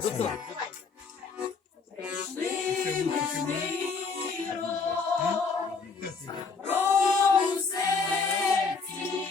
зробили самі. Прийшли ми з миром, з добром у серці,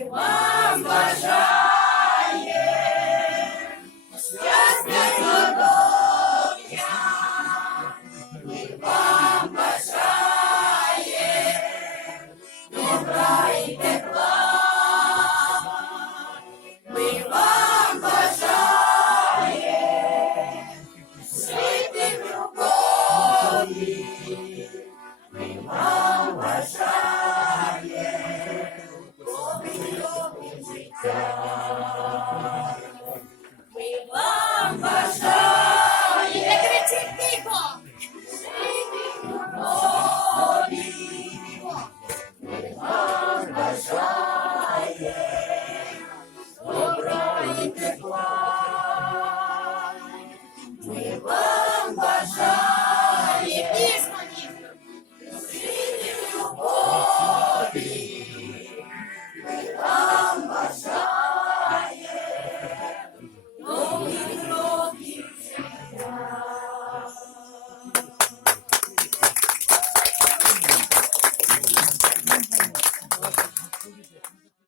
вам бажає щастя здоров'я, і вам бажає добра і тепла, ми вам бажає жити в любові, ми вам Yeah.